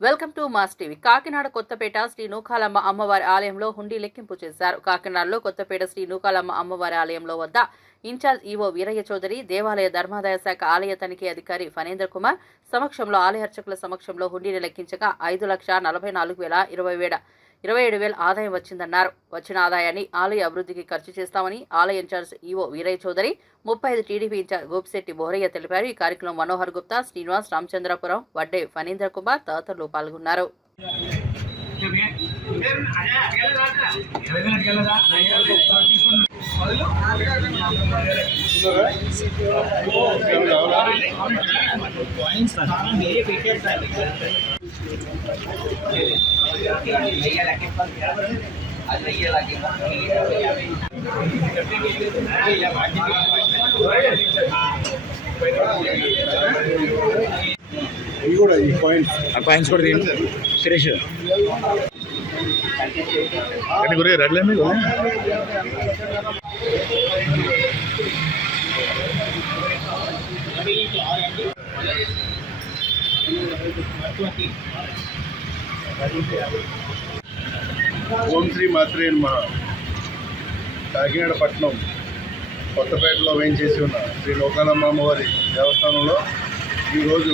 Welcome to Mass TV. Kakinada Kothapeta Sri Nookalamma అమ్మవారి ఆలయంలో హుండీ లెక్కింపు చేశారు. కాకినాడలో కొత్తపేట శ్రీ నూకాలమ్మ అమ్మవారి ఆలయంలో వద్ద ఇన్ఛార్జ్ ఈవో వీరయ్య చౌదరి దేవాలయ ధర్మాదాయ శాఖ ఆలయ తనిఖీ అధికారి ఫణేంద్ర కుమార్ సమక్షంలో ఆలయ అర్చకుల సమక్షంలో హుండీని లెక్కించగా ఐదు లక్ష నలభై నాలుగు వేల ఇరవై వేల ఇరవై ఏడు వేల ఆదాయం వచ్చిందన్నారు. వచ్చిన ఆదాయాన్ని ఆలయ అభివృద్ధికి ఖర్చు చేస్తామని ఆలయ ఇన్ఛార్జ్ ఈవో వీరయ్య చౌదరి ముప్పై ఐదు టీడీపీ ఇన్ఛార్జ్ గోపిశెట్టి బోరయ్య తెలిపారు. ఈ కార్యక్రమం మనోహర్ గుప్తా శ్రీనివాస్ రామచంద్రపురం వడ్డే ఫణీంద్ర కుమార్ తదితరులు పాల్గొన్నారు. ఇవి కూడా ఈ పాయింట్స్ ఆ కాయిన్స్ కూడా తీయండి సురేష్ అంటే గురే రెడ్లండి ఓం శ్రీ మాత్రే నమః. కాకినాడ పట్టణం కొత్తపేటలో వేయించేసి ఉన్న శ్రీ లోకానమ్మ అమ్మవారి దేవస్థానంలో ఈరోజు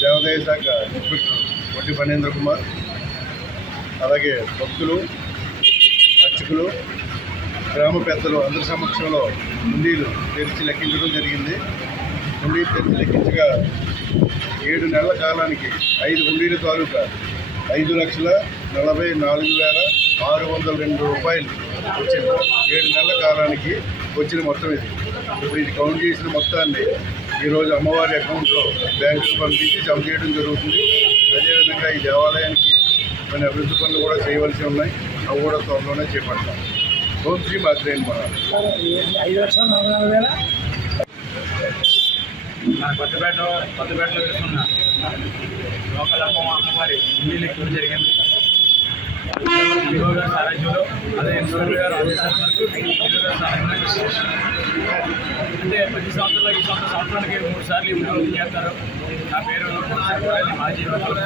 దేవాదాయ శాఖ ఇన్స్పెక్టర్ వడ్డి ఫణేంద్ర కుమార్ అలాగే భక్తులు అర్చకులు గ్రామ పెద్దలు అందరి సమక్షంలో హుండీలు తెరిచి లెక్కించడం జరిగింది. హుండీలు తెరిచి లెక్కించగా ఏడు నెలల కాలానికి ఐదు ఉండీల తాలూకా ఐదు లక్షల నలభై నాలుగు వేల ఆరు వందల రెండు రూపాయలు వచ్చింది. ఏడు నెలల కాలానికి వచ్చిన మొత్తం ఇది. ఇప్పుడు ఇది కౌంట్ చేసిన మొత్తాన్ని ఈరోజు అమ్మవారి అకౌంట్లో బ్యాంకుకు పంపించి జమ చేయడం జరుగుతుంది. అదేవిధంగా ఈ దేవాలయానికి కొన్ని అభివృద్ధి పనులు కూడా చేయవలసి ఉన్నాయి. అవి కూడా త్వరలోనే చేపడతాం. ఓం శ్రీ మాత్రేన్ ఐదు లక్షల నలభై నాలుగు వేల మన కొత్తపేట కొత్తపేటలో వేసుకున్న లోకలమ్మ అమ్మవారి ఇల్లు ఎక్కువ జరిగింది. వివో సారథ్యంలో అదే ఇన్స్పెక్టర్ గారు ఆదేశాల మేరకు అంటే ప్రతి సంవత్సరంలో ఈ సంవత్సరం సంవత్సరానికి మూడు సార్లు ఉద్యోగం చేస్తారు. నా పేరు మాజీ లోకల్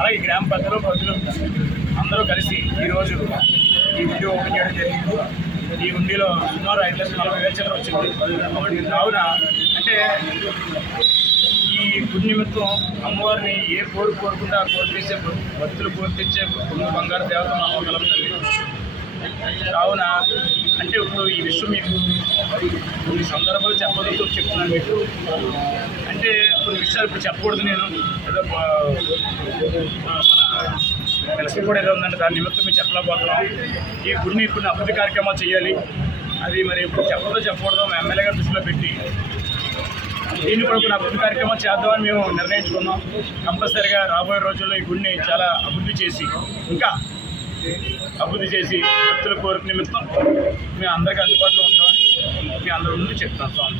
అలాగే గ్రామ పెద్దలు ప్రజలు అందరూ కలిసి ఈరోజు ఈ వీడియో ఓపెన్ చేయడం జరిగింది. ఈ ఉండిలో సుమారు ఐదు లక్షల నలభై వేల చిల్లర వచ్చింది. కావున అంటే ఈ గుడి నిమిత్తం అమ్మవారిని ఏ కోరు కోరుకుంటే ఆ కోరు తీసే భక్తులు కోరిపించే బంగారు దేవత మా అమ్మగలం తల్లి కావున అంటే ఇప్పుడు ఈ విషయం మీకు కొన్ని సందర్భాలు చెప్పడంతో చెప్తున్నాను మీకు. అంటే కొన్ని విషయాలు ఇప్పుడు చెప్పకూడదు నేను. ఏదో మన పిలక కూడా ఏదో ఉందంటే దాని నిమిత్తం మేము చెప్పలేకపోతున్నాం. ఈ గుడిని ఇప్పుడు అభివృద్ధి కార్యక్రమాలు చేయాలి. అది మరి ఇప్పుడు చెప్పదో చెప్పకూడదు మా ఎమ్మెల్యే దృష్టిలో పెట్టి దీన్ని కూడా కొన్ని అభివృద్ధి కార్యక్రమాలు చేద్దామని మేము నిర్ణయించుకున్నాం. కంపల్సరిగా రాబోయే రోజుల్లో ఈ గుడిని చాలా అభివృద్ధి చేసి ఇంకా అభివృద్ధి చేసి భక్తుల కోరిక నిమిత్తం మేము అందరికీ అందుబాటులో ఉంటామని మీ అందరి ముందు చెప్తాం స్వామి